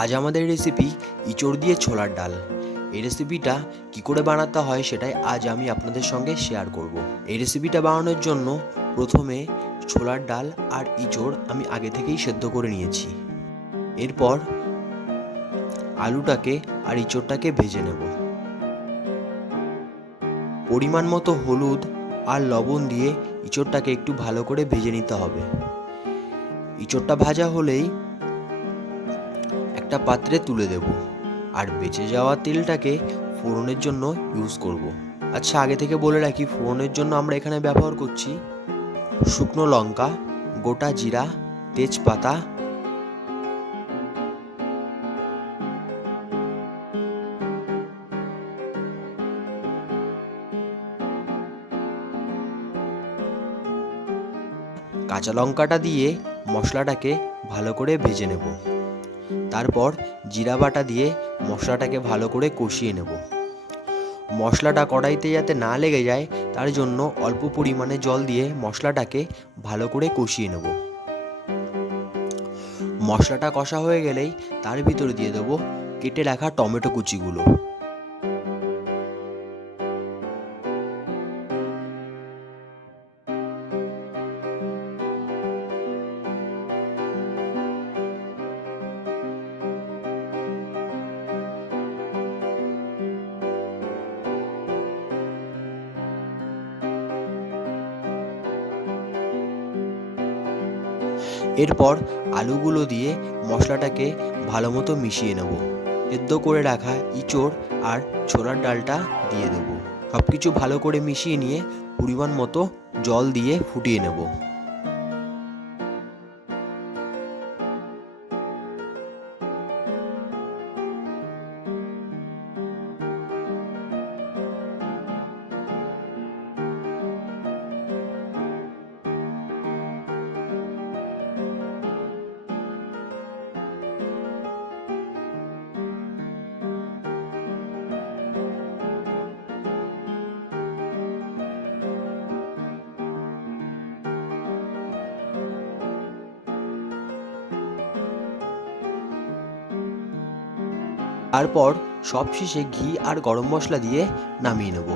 আজ আমাদের রেসিপি ইঁচড় দিয়ে ছোলার ডাল। এই রেসিপিটা কি করে বানাতে হয় সেটাই আজ আমি আপনাদের সঙ্গে শেয়ার করব। এই রেসিপিটা বানানোর জন্য প্রথমে ছোলার ডাল আর ইঁচড় আমি আগে থেকেই সেদ্ধ করে নিয়েছি। এরপর আলুটাকে আর ইঁচড়টাকে ভেজে নেব। পরিমাণ মতো হলুদ আর লবণ দিয়ে ইঁচড়টাকে একটু ভালো করে ভেজে নিতে হবে। ইঁচড়টা ভাজা হলেই একটা পাত্রে তুলে দেব আর বেঁচে যাওয়া তেলটাকে ফোড়নের জন্য ইউজ করব। আচ্ছা, আগে থেকে বলে রাখি, ফোড়নের জন্য আমরা এখানে ব্যবহার করছি শুকনো লঙ্কা, গোটা জিরা, তেজপাতা, কাঁচা লঙ্কাটা দিয়ে মশলাটাকে ভালো করে ভেজে নেব। তারপর জিরা বাটা দিয়ে মশলাটাকে ভালো করে কষিয়ে নেব। মশলাটা কড়াইতে যাতে না লেগে যায় তার জন্য অল্প পরিমাণে জল দিয়ে মশলাটাকে ভালো করে কষিয়ে নেব। মশলাটা কষা হয়ে গেলেই তার ভিতরে দিয়ে দেবো কেটে রাখা টমেটো কুচিগুলো। এরপর আলুগুলো দিয়ে মশলাটাকে ভালো মতো মিশিয়ে নেব। সেদ্ধ করে রাখা ইঁচড় আর ছোলার ডালটা দিয়ে দেব। সব কিছু ভালো করে মিশিয়ে নিয়ে পরিমাণ মতো জল দিয়ে ফুটিয়ে নেব। তারপর সবশেষে ঘি আর গরম মশলা দিয়ে নামিয়ে নেব।